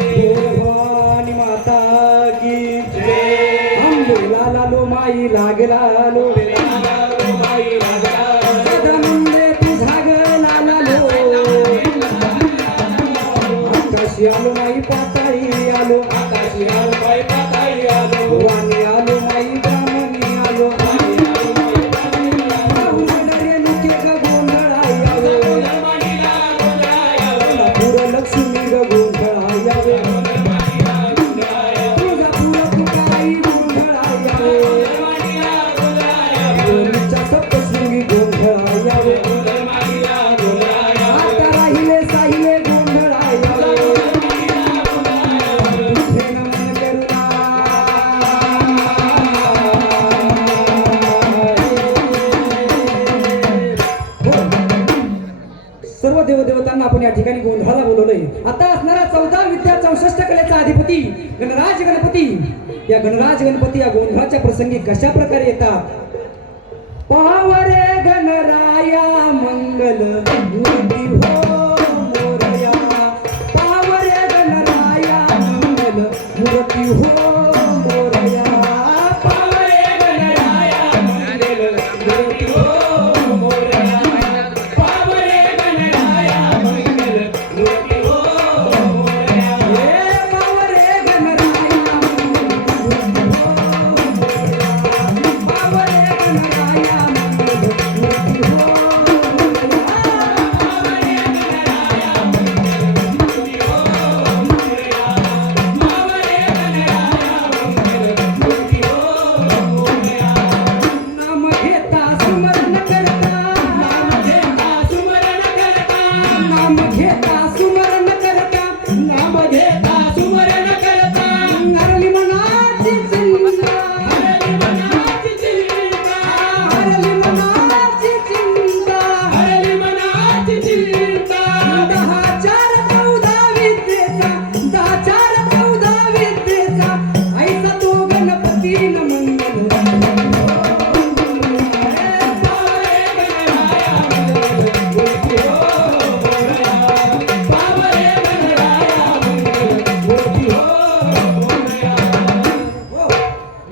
भवानी माता की जय। हम लागला लो माई लागला लो सदानंदे तुझा ग लाला लो आकाशी आलो माई पाताळी आलो आकाशी आलो माई पाताळी आलो वाणी आलो माई ब्राह्मणी आलो सर्व देवदेवतांना आपण या ठिकाणी गोंधळाला बोलवलंय। आता असणारा 14 विद्या 64 कलेचा अधिपती गणराज गणपती, या गणराज गणपती या गोंधळाच्या प्रसंगी कशा प्रकारे येतात। पावरे गणराया मंगल मूर्ती हो मोरया, पावरे गणराया मंगल मूर्ती हो मोरया, पावरे गणराया मंगल मूर्ती हो मोरया, पावरे गणराया मंगल मूर्ती हो मोरया, हे पावरे गणराया मंगल मूर्ती हो मोरया, पावरे गणराया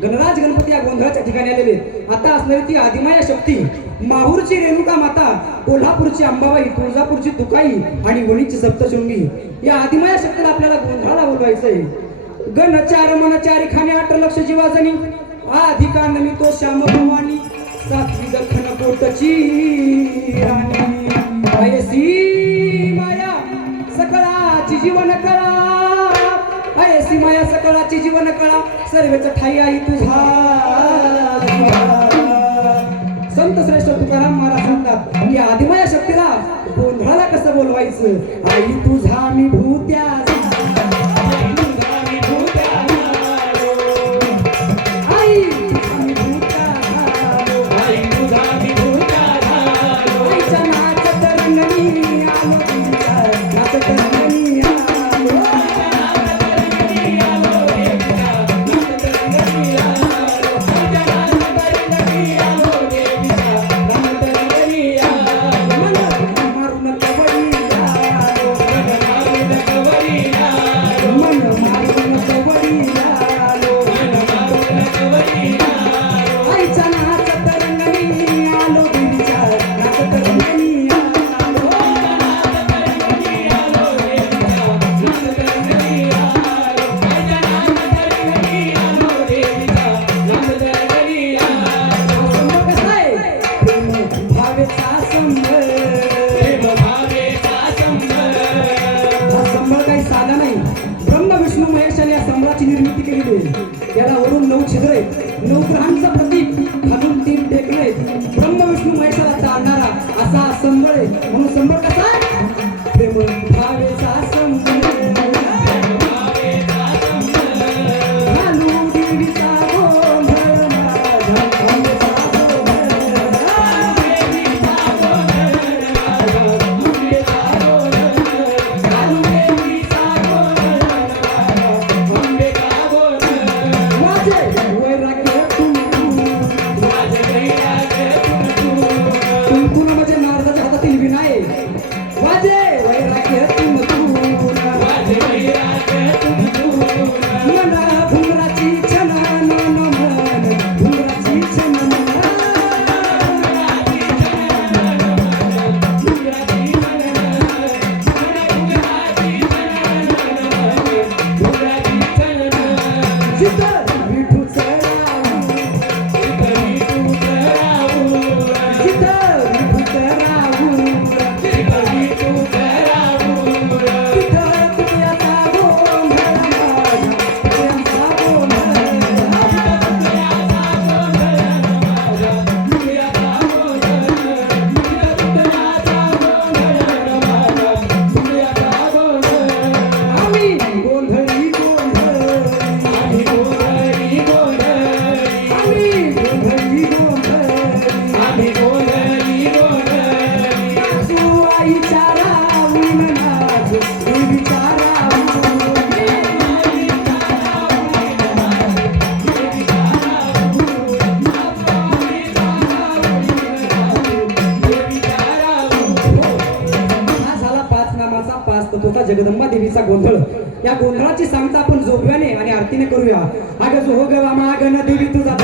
गणराज गणपती या गोंधळाच्या ठिकाणी आलेले। आता असणारी ती आदिमाया शक्ती, माहूरची रेणुका माता, कोल्हापूरची अंबाबाई, तुळजापूरची तुकाई आणि वणीची सप्तशृंगी, या आदिमाया शक्तीला आपल्याला गोंधळाला बोलवायचंय। गण चार मन चारी खाणे 8 लक्ष जीवाजनी, आधिका नमी तो श्याम भवानी, सातवी दखन कोटची राणी, ऐसी माया सकळाची जीवन कळा, ऐसी माया सकळाची जीवन कळा, सर्वेच ठाई आई तुझा। संत श्रेष्ठ तुकाराम महाराज सांगतात की आदिमाया शक्तीला गोंधळाला कसं बोलवायचं। आई तुझा मी भूत्या निर्मिती केलेली आहे. त्याला वरून 9 छिद्र आहेत, 9 ग्रहांचं प्रतीक, खालून 3 टेकले आहेत. ब्रह्म विष्णू महेशाला चालणारा असा संबळ आहे. म्हणून संबळ कसा प्रेम भावेचा संबळ, घालू देवीचा गोंधळ माझ्या भावेचा जगदंबा देवीचा गोंधळ. या गोंधळाची सांगता आपण जोगव्याने आणि आरतीने करूया. अगं जो गवा मागन देवी तुझा